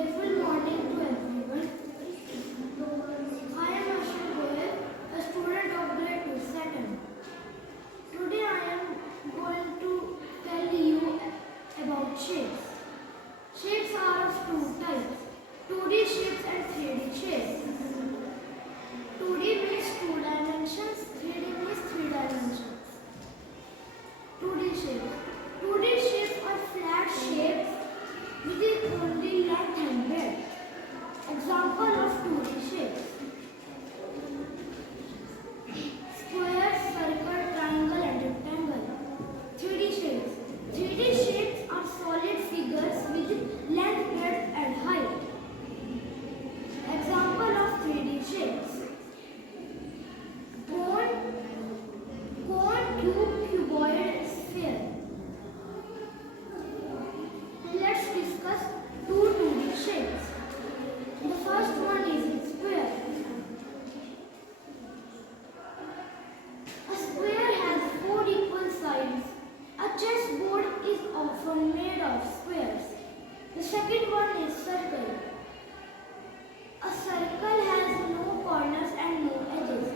Careful morning to everyone. I am Ashwin Goyal, a student of grade 2 second. Today I am going to tell you about shapes. Shapes are of two types, 2D shapes and 3D shapes. 2D means 2 dimensions, 3D means 3 dimensions. 2D shapes. 2D shapes are flat shapes with only length and breadth. Example of 2D shapes: square, circle, triangle and rectangle. 3D shapes. 3D shapes are solid figures with length, breadth and height. Example of 3D shapes: cone, cube, cuboid, sphere. Let's discuss two 2D shapes. The first one is square. A square has 4 equal sides. A chessboard is often made of squares. The second one is circle. A circle has no corners and no edges.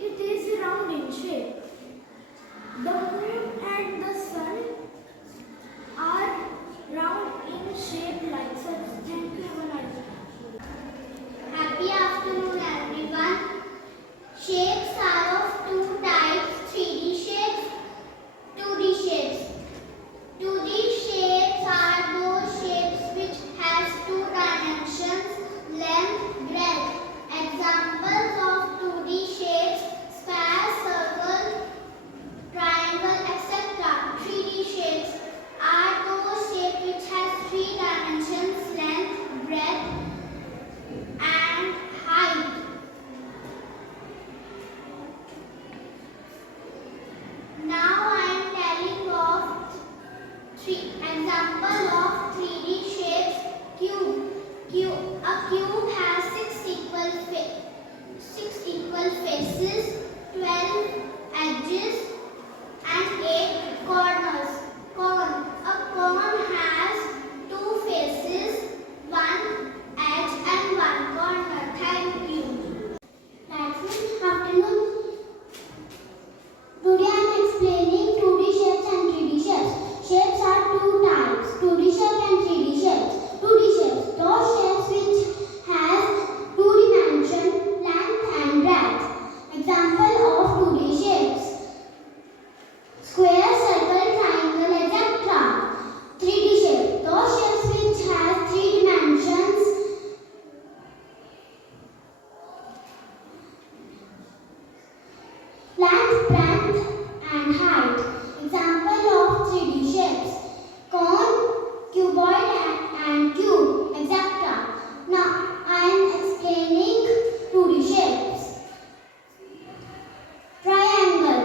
It is round in shape. The moon and the sun are round in shape like such. Thank you. Have a nice day. Happy afternoon, everyone. Shapes are of two types: 3D shapes, 2D shapes. 2D shapes are those shapes which has two dimensions, length, breadth. Examples of 2D shapes: square, circle, triangle, etc. 3D shapes are those shapes which has three dimensions, length, breadth and height. Now I am telling of example of 3D shapes. A cube has six equal faces, 12 edges and 8 corners. A cone has 2 faces, 1 edge and 1 corner. Thank you. Good afternoon. Today I am explaining 2D shapes and 3D shapes. Shapes are two types, 2D shape and 3D shapes. 2D shapes, those shapes which has two dimension, length and breadth. Example of 2D shapes: square, circle, triangle, etc. 3D shape, those shapes which has three dimensions, length, breadth and height. Example of 3D shapes: cone, cuboid and cube, etc. Now I am explaining 2D shapes. Triangle.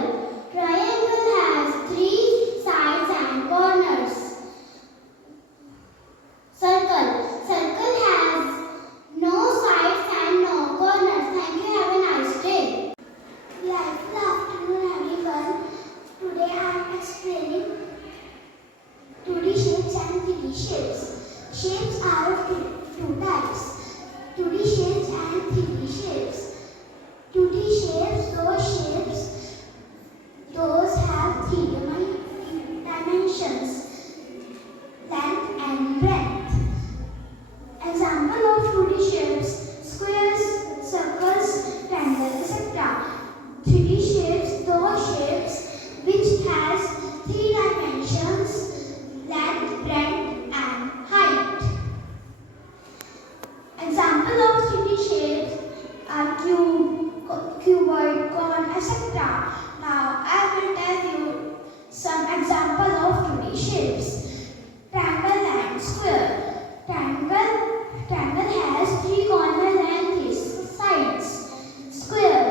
Triangle has 3 sides and corners. Circle. Circle has no sides and no corners. Thank you. Have a nice day. Good afternoon, everyone. Today I am explaining 2D shapes and 3D shapes. Shapes are of two types, 2D shapes and 3D shapes. 2D shapes, those have three dimensions, length and breadth. Example of 2D shapes: squares, circles, triangles, etc. 3D shapes, those shapes which has three dimensions, length, breadth and height. Example of 3D shapes are cube, cuboid, cone, etc. Now I will tell you some example of 2D shapes. Triangle and square. Triangle has three corners and three sides. Square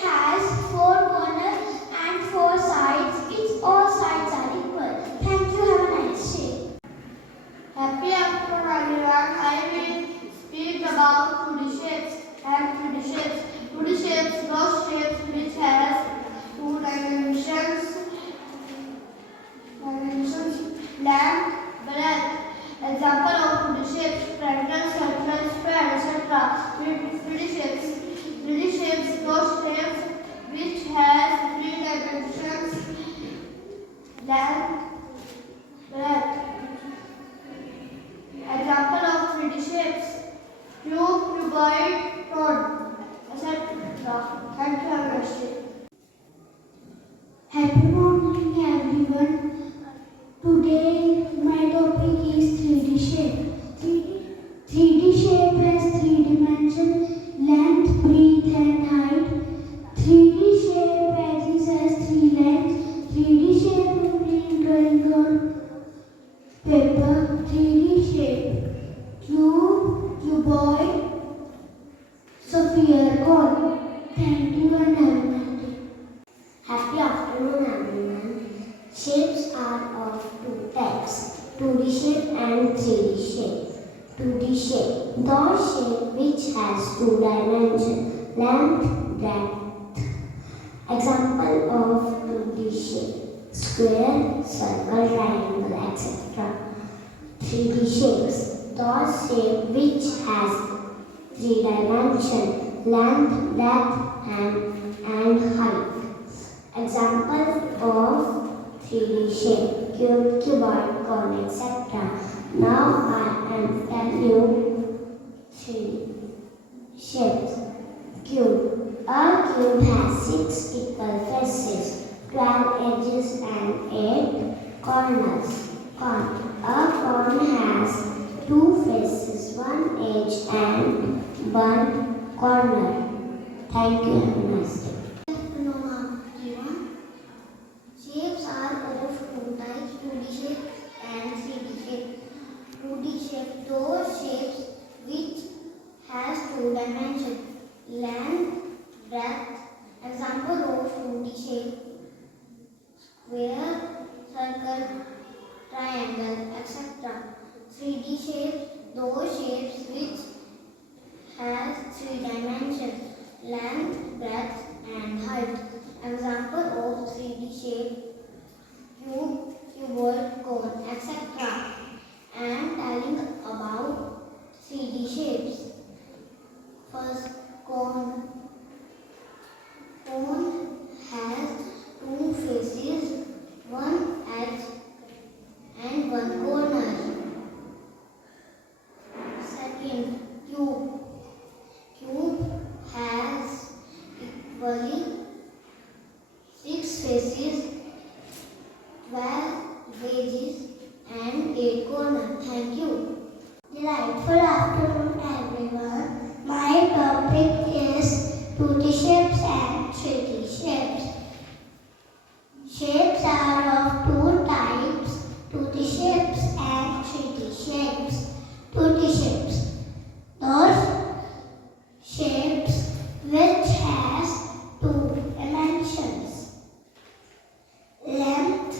has 4 corners and 4 sides. Its all sides are equal. Thank you. Have a nice day. Happy afternoon, everyone. I will speak about 2D shapes and 3D shapes. 2D shapes, those shapes which has two dimensions, Thank you. Have a nice day. Happy morning everyone. Today my topic is 3D shape. 3D shape has 3 dimensions: length, breadth and height. 3D shape patches has 3 lengths. 3D shape green drawing on paper. 3D shape cube, cuboid, sphere, cone. Thank you and have a nice day. Happy afternoon everyone. Shapes are of two types, 2D shape and 3D shape. 2D shape, the shape which has 2 dimensions, length, breadth. Example of 2D shape, square, circle, triangle, etc. 3D shapes, the shape which has 3 dimensions, length, breadth and height. Example of 3D shape, cube, cuboid, cone, etc. Now I am telling you 3 shapes. Cube. A cube has 6 equal faces, 12 edges and 8 corners. Cone. A cone has 2 faces, 1 edge and 1 corner. Thank you. Have a nice day. Shapes are of two types, 2D shape and 3D shape. 2D shape, those shapes which has 2 dimensions, length, breadth. Example of 2D shape, square, circle, triangle, etc. 3D shapes, those shapes which has 3 dimensions, length, breadth and height. Example of 3D shape, cube, cuboid, cone, etc. I am telling about 3D shapes. First, cone. Cone has 2 faces, 1 edge and 1 corner. Second, cube. Cube has equally 6 faces, 12 edges and 8 corners. Thank you. Delightful afternoon everyone. My topic is 2D shapes and 3D shapes. Shapes are of two types, 2D shapes and 3D shapes. 2D shapes, those shapes which has 2 dimensions, length,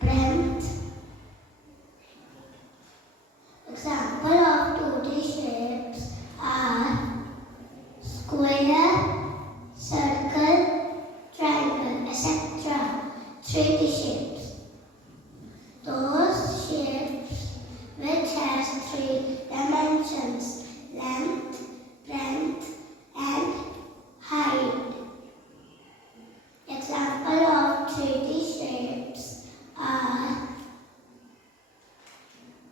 breadth. Example of 2D shapes are square, circle, triangle, etc. 3D shapes, those shapes which has 3 dimensions, length, breadth and height. Example of 3D shapes are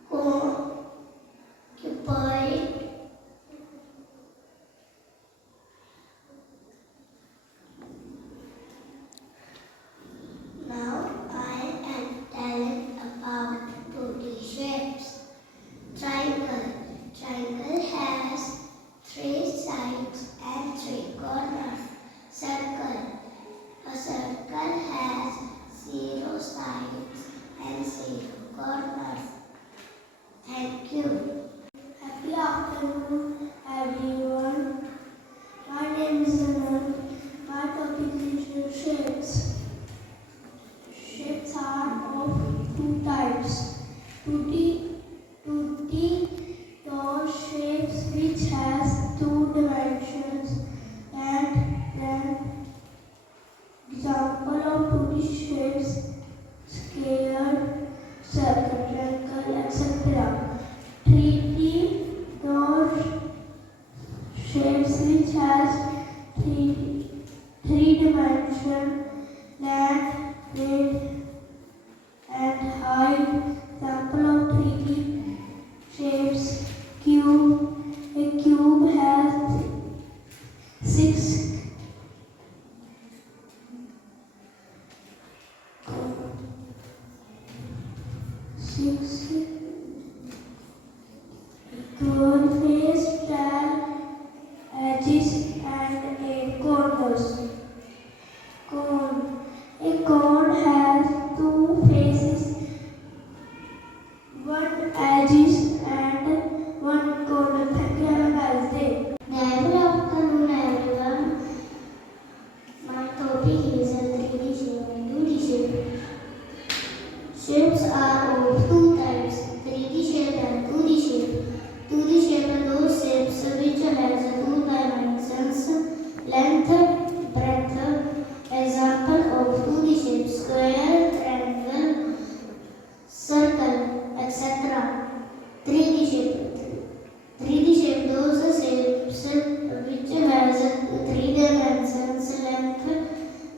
cone, cuboid, now I am telling about 2D shapes. Triangle. Triangle has 3 sides and 3 corners. Circle. A circle has 0 sides and 0 corners. Thank you. Happy afternoon, everyone. My name is Anand. My topic is shapes. Shapes are of two types. 2D, those shapes which has 2 dimensions and length. Example of 2D shapes, square, circle, triangle, etc. 3D, those shapes which has 3 dimensions, length, breadth and height. Example of 3D shapes, cube. A cube has 6 topic is a 3D shape and 2D shape. Shapes are of two types, 3D shape and 2D shape. 2D shape are those shapes which has two dimensions, length, breadth. Example of 2D shape, square, triangle, circle, etc. 3D shape. 3D shape, those shapes which has three dimensions, length,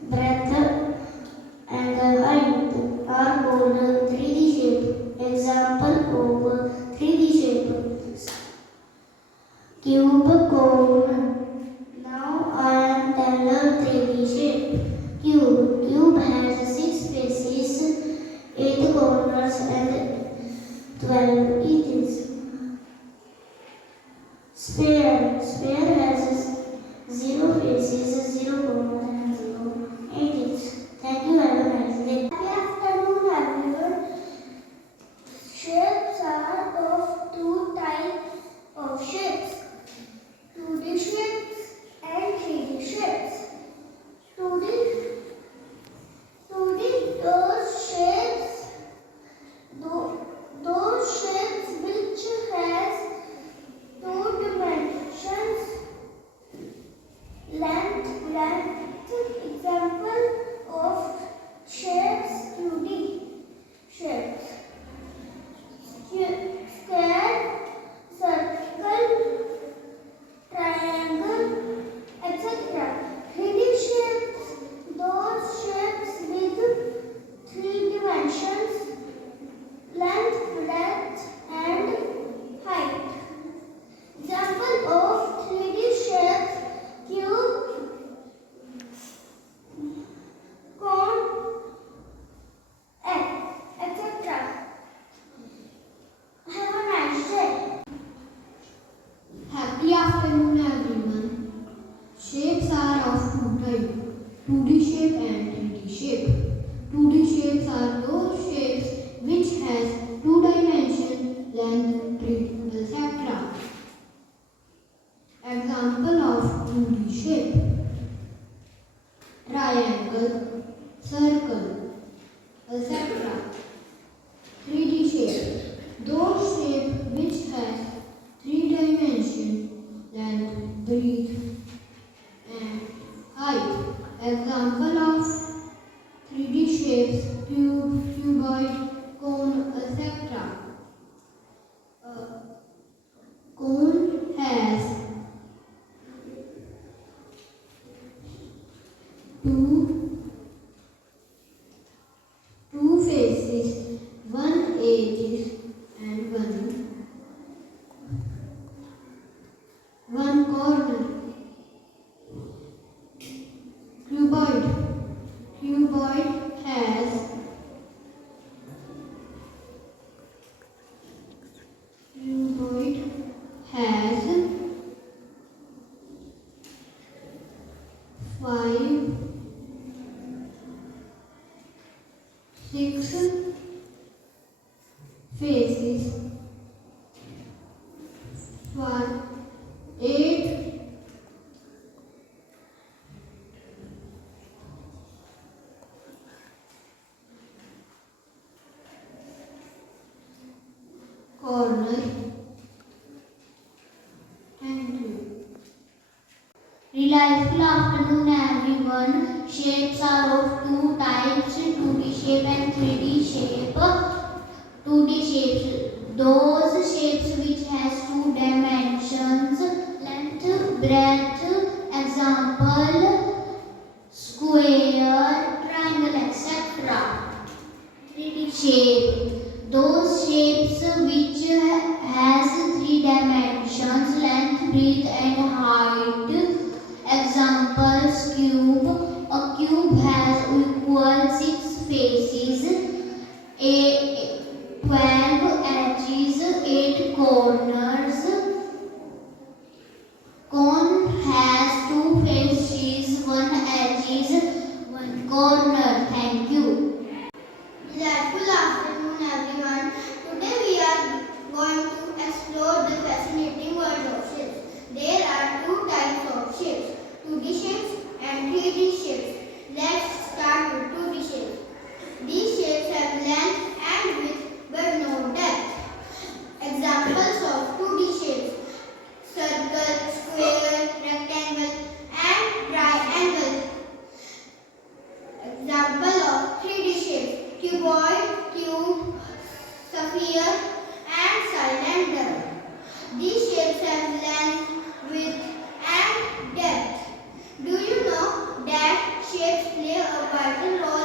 breadth, and height are called 3D shape. Example of 3D shape, cube, cone. Now I am telling 3D shape. Cube has 6 faces, 8 corners, and 12 edges. Sphere has 0 faces, 0 corners, and 0 edges. Thank you. Have a nice day. Happy afternoon, everyone. Shapes are of two types of shapes, 2D shapes and 3D shapes. 2D, those shapes which has two dimensions, length, breadth. Example of shapes, 2D shapes, square, circle, triangle, etc. 3D shapes, those shapes with three dimensions, length, breadth, and height. Example of 3D shapes, cube, cone, etc. Have a nice day. Happy afternoon, everyone. Shapes are of two types, 2D shape and 3D shape. 2D shapes are those shapes which has two dimensions, length, breadth, etc. Example of 2D shape, triangle, circle, etc. 3D shape, those shapes which has three dimensions, length, breadth, and height. Example of 3D shapes, cube, cuboid, cone, etc. Cone has two faces, one edges, and one corner. Cuboid has five, 6 faces, 8 corners. Thank you. Delightful afternoon, everyone. Shapes are of two types, 2D shape and 3D shape. 2D shapes, those shapes which has two dimensions, length, breadth. Example, square, triangle, etc. 3D shape, those shapes which has three dimensions, length, breadth, and height. Examples, cube. A cube has equal 6 faces, 12 edges, 8 corners. Cone has 2 faces, 1 edges, 1 corner. Thank you. Delightful afternoon, everyone. Today we are going to explore the fascinating world of shapes. There are two types of shapes, 2D shapes and 3D shapes. Let's shapes play a vital role